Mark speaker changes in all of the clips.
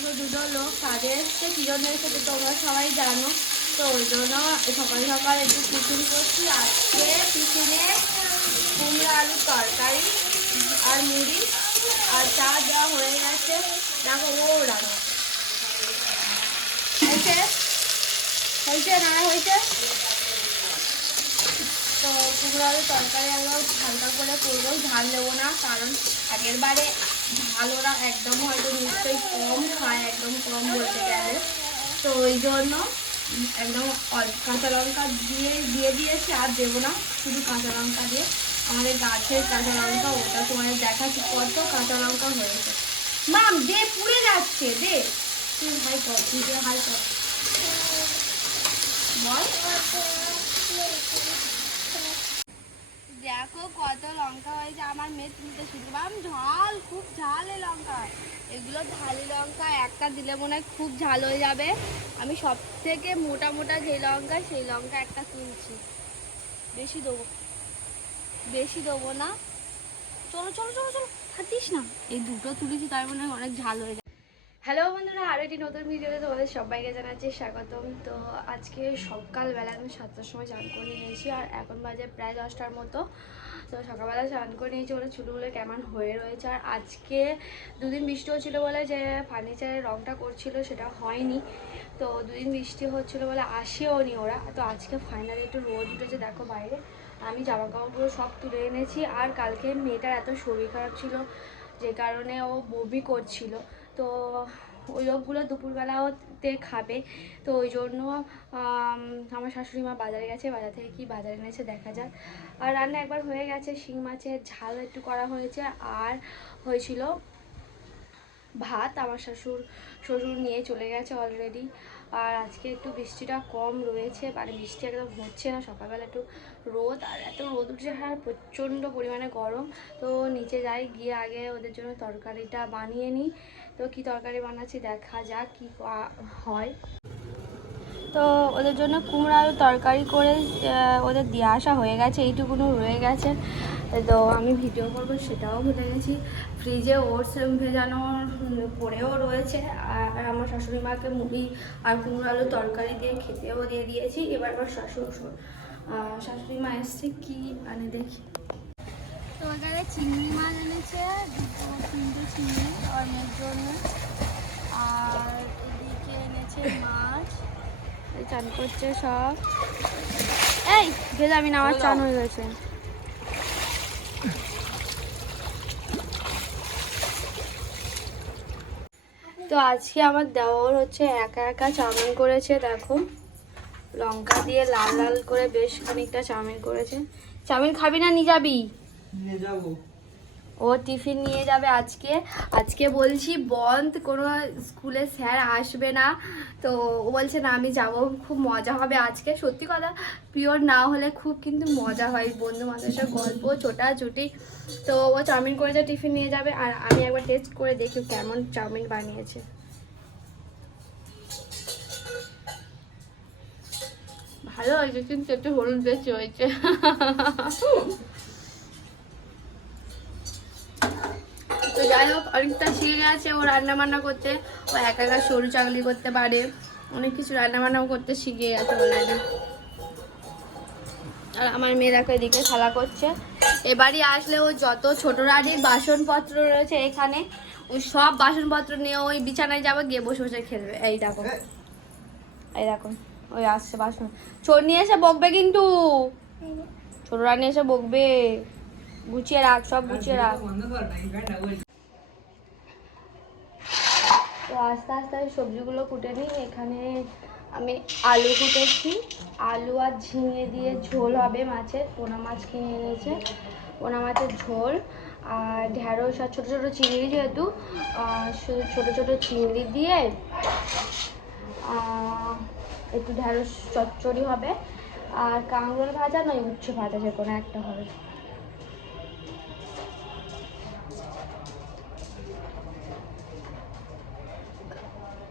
Speaker 1: দুটো লোক কাজে এসছে কী জন্য তোমরা সবাই জানো। তো ওই জন্য সকাল সকাল একটু টিফিন করছি। আজকে টিফিনে কুমড়ো আলুর তরকারি আর মুড়ি। আর চা দেওয়া হয়ে গেছে। দেখো, ও রাখো হয়েছে? হয়েছে না হয়েছে? তো কুমড়ো তরকারি একবার হালকা করে করব, ঝাল দেবো না, কারণ আগের বারে ঝাল ওরা একদম হয়তো নিশ্চয়ই কম খায়, একদম কম বলতে গেলে। তো ওই জন্য একদম কাঁচা লঙ্কা দিয়ে দিয়ে দিয়েছি, আর দেবো না, শুধু কাঁচা লঙ্কা দিয়ে। আমাদের গাছের কাঁচা লঙ্কা ওটা তোমাদের দেখাচ্ছি, কত কাঁচা লঙ্কা হয়েছে। মাম, দে, পুড়ে যাচ্ছে, দে। তুই হাই কর, তুই হাই কর। বল দেখো কত লঙ্কা হয়েছে আমার মেয়ে তুলতে শুরু বাম ঝাল, খুব ঝাল লঙ্কা। এগুলো ঝালি লঙ্কা, একটা দিলে মনে হয় খুব ঝাল হয়ে যাবে। আমি সব থেকে মোটা মোটা যে লঙ্কা, সেই লঙ্কা একটা তুলছি। বেশি দেবো। বেশি দেবো না। চলো চলো চলো চলো থাকিস না। এই দুটো তুলেছি তার মনে হয় অনেক ঝাল হয়ে হ্যালো বন্ধুরা আরও একটি নতুন ভিডিওতে তোমাদের সবাইকে জানাচ্ছি স্বাগতম। তো আজকে সকালবেলা আমি সাতটার সময় চান করে নিয়েছি আর এখন বাজে প্রায় দশটার মতো। তো সকালবেলা স্নান করে নিয়েছি ওরা চুলগুলো কেমন হয়ে রয়েছে। আর আজকে দুদিন বৃষ্টি হচ্ছিল বলে যে ফার্নিচারের রংটা করছিল, সেটা হয়নি। তো দুদিন বৃষ্টি হচ্ছিল বলে আসেও নি ওরা। তো আজকে ফাইনালি একটু রোদ উঠেছে, দেখো বাইরে। আমি জামা কাপড়গুলো সব তুলে এনেছি, আর কালকে মেয়েটার এত শরীর খারাপ ছিল, যে কারণে ও বমি করছিল। তো ওই লোকগুলো দুপুরবেলাতে খাবে। তো ওই জন্য আমার শাশুড়ি মা বাজারে গেছে, বাজার থেকে কি বাজারে এনেছে দেখা যাক। আর রান্না একবার হয়ে গেছে, শিং মাছের ঝাল একটু করা হয়েছে। আর হয়েছিল ভাত, আমার শ্বশুর শ্বশুর নিয়ে চলে গেছে অলরেডি আর আজকে একটু বৃষ্টিটা কম রয়েছে মানে বৃষ্টি একদম হচ্ছে না, সকালবেলা একটু রোদ। আর এত রোদ উঠছে হ্যাঁ প্রচণ্ড পরিমাণে গরম। তো নিচে যাই, গিয়ে আগে ওদের জন্য তরকারিটা বানিয়ে নিই। তো কি তরকারি বানাচ্ছি দেখা যাক কি হয়। তো ওদের জন্য কুমড়ো আলু তরকারি করে ওদের দিয়ে আসা হয়ে গেছে এইটুকুনো রয়ে গেছে। তো আমি ভিডিও করব, সেটাও ভুলে গেছি। ফ্রিজে ওটস ভেজানো পড়েও রয়েছে, আর আমার শাশুড়ি মাকে মুড়ি আর কুমড়ো আলু তরকারি দিয়ে খেতেও দিয়ে দিয়েছি। এবার আমার শাশুড় শাশুড়ি মা এসছে কী মানে দেখি। তো এখানে চিংড়ি মাছ এনেছে দুটো তিনটে চিংড়ি আর মেয়ের জন্য আর এদিকে এনেছে মাছ। চান করছে সব। এই ভেজাবি না আমার চান হয়ে গেছে। তো আজকে আমার দেওয়ার হচ্ছে একা একা চাউমিন করেছে দেখো। লঙ্কা দিয়ে লাল লাল করে বেশ খানিকটা চাউমিন করেছে। চাউমিন খাবি না নিয়ে যাবি? ও টিফিন নিয়ে যাবে আজকে। আজকে বলছি, বন্ধ, কোনো স্কুলে স্যার আসবে না। তো ও বলছে, না, আমি যাব। খুব মজা হবে আজকে। সত্যি কথা, পিওর না হলে খুব কিন্তু মজা হয় বন্ধু বান্ধবের গল্প, ছোটাছুটি। তো ও চাউমিন করেছে, টিফিন নিয়ে যাবে। আর আমি একবার টেস্ট করে দেখি কেমন চাউমিন বানিয়েছে। ভালো হয়েছে, কিন্তু একটু হলুদ বেশি হয়েছে। যাই হোক অনেকটা শিখে গেছে ও রান্না বান্না করতে। ও একা একা সরু চাকলি করতে পারে। অনেক কিছু রান্না বান্নাও করতে শিখে গেছে অলরেডি আর আমার মেয়ে দেখো এদিকে খেলা করছে। এবারই আসলে ও যত ছোট রানির বাসনপত্র রয়েছে এখানে ওই সব বাসনপত্র নিয়ে ওই বিছানায় যাবে গিয়ে বসে বসে খেলবে। এই দেখো। এই দেখো ওই আসছে বাসন। চোর নিয়ে এসে বকবে কিন্তু। ছোট রানী এসে বকবে। গুছিয়ে রাখ সব গুছিয়ে রাখ
Speaker 2: বন্ধ কর না এই ফ্যানটা ওই
Speaker 1: তো আস্তে আস্তে আমি সবজিগুলো কুটে নিই। এখানে আমি আলু কুটেছি। আলু আর ঝিঙে দিয়ে ঝোল হবে মাছের। পোনা মাছ কিনে এনেছে। পোনা মাছের ঝোল। আর ঢ্যাঁড়স আর ছোটো ছোটো চিংড়ি যেহেতু শুধু ছোটো ছোটো চিংড়ি দিয়ে একটু ঢ্যাঁড়স চচ্চড়ি হবে। আর কাঁকরোল ভাজা নয়, উচ্ছে ভাজা যে কোনো একটা হবে।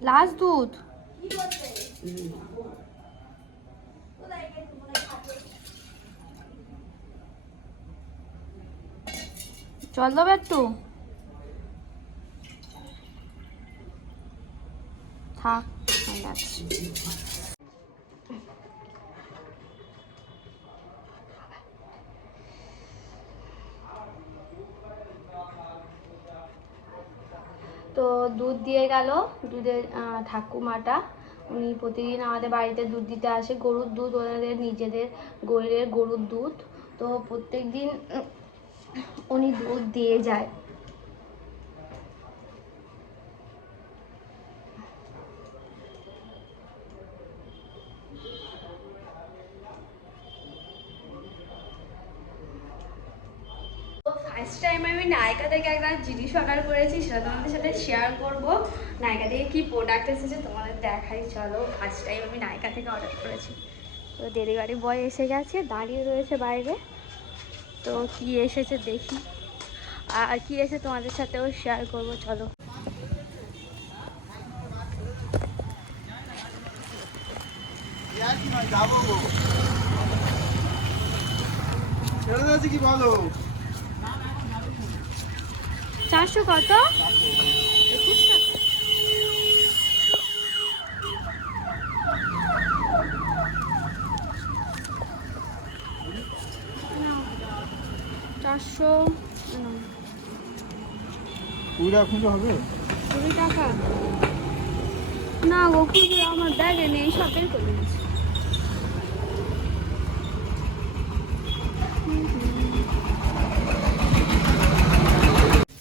Speaker 1: লাস্ট দুধ? চল দেবে একটু থাক তো দুধ দিয়ে গেল দুধের ঠাকুমাটা। উনি প্রতিদিন আমাদের বাড়িতে দুধ দিতে আসে, গরুর দুধ, ওনাদের নিজেদের গরুর গরুর দুধ। তো প্রত্যেক দিন উনি দুধ দিয়ে যায়। ফার্স্ট টাইম আমি নায়িকা থেকে একটা জিনিস অর্ডার করেছি, সেটা তোমাদের সাথে শেয়ার করব। নায়িকা থেকে কি প্রোডাক্ট এসেছে তোমাদের দেখাই, চলো। ফার্স্ট টাইম আমি নায়িকা থেকে অর্ডার করেছি। তো ডেলিভারি বয় এসে গেছে, দাঁড়িয়ে রয়েছে বাইরে। তো কি এসেছে দেখি। আর কি এসে তোমাদের সাথেও শেয়ার করব, চলো।
Speaker 3: দিয়েছি কি বলো?
Speaker 1: চারশো কত? একুশ টাকা চারশো।
Speaker 3: কুড়ি টাকা খুঁজে হবে?
Speaker 1: কুড়ি টাকা। না গো খুচরো আমার ব্যাগে নেই সব বের করে দিয়েছি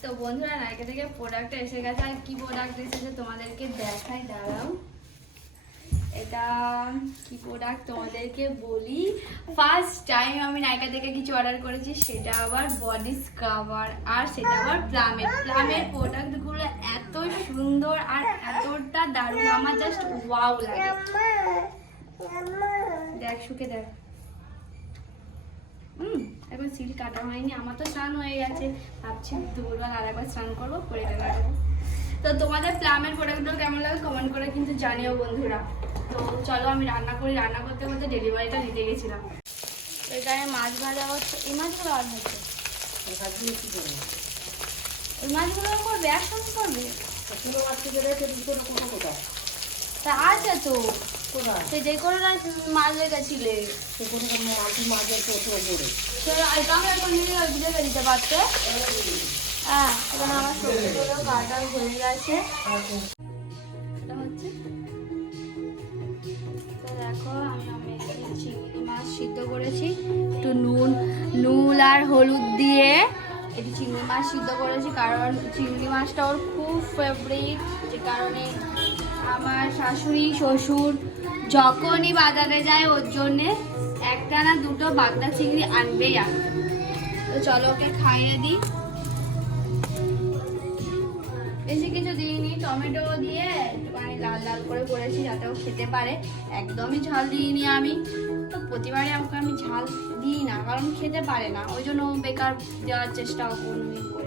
Speaker 1: তো বন্ধুরা নাইকা থেকে প্রোডাক্ট এসে গেছে। আর কি প্রোডাক্ট এসেছে তোমাদেরকে দেখাই? দাঁড়াও। এটা কি প্রোডাক্ট তোমাদেরকে বলি? ফার্স্ট টাইম আমি নাইকা থেকে কিছু অর্ডার করেছি, সেটা আবার বডি স্ক্রাবার আর সেটা আবার প্লামের প্লামের প্রোডাক্টগুলো এত সুন্দর আর এতটা দারুণ, আমার জাস্ট ওয়াও লাগে। দেখ, সুখে দেখ। হুম এখন সিল কাটা হয়নি আমার তো স্নান হয়ে গেছে। ভাবছি দুপুরবেলা আর একবার স্নান করব করে দেবো তো তোমাদের প্লামের প্রোডাক্টগুলো কেমন লাগে কমেন্ট করে কিন্তু জানিও বন্ধুরা। তো চলো আমি রান্না করি রান্না করতে করতে ডেলিভারিটা দিতে গেছিলাম। এখানে মাছ ভাজা হচ্ছে এই মাছগুলো আর হচ্ছে ওই মাছগুলো করবে। একসঙ্গে করবে তা আছে তো। সে যে করে মাছ রেখেছিলে
Speaker 4: সে কোনো মাটি
Speaker 1: সে এখন নিয়ে রেখে পারতে। হ্যাঁ এখানে আমার সবজিগুলো কাটা হয়ে গেছে। এটা হচ্ছে। তো দেখো আমি আমি চিংড়ি মাছ সিদ্ধ করেছি। একটু নুন নুন আর হলুদ দিয়ে একটু চিংড়ি মাছ সিদ্ধ করেছি। কারণ চিংড়ি মাছটা ওর খুব ফেভারিট যে কারণে আমার শাশুড়ি শ্বশুর যখনই বাজারে যায় ওর জন্যে একটা না দুটো বাগদা চিংড়ি আনবেই আনবে তো চলো ওকে খাইয়ে দিই। বেশি কিছু দিইনি, টমেটো দিয়ে একটুখানি লাল লাল করে করেছি যাতে ও খেতে পারে। একদমই ঝাল দিইনি আমি। তো প্রতিবারে আমাকে আমি ঝাল দিই না, কারণ খেতে পারে না। ওই জন্য বেকার দেওয়ার চেষ্টা কোনোদিন করি না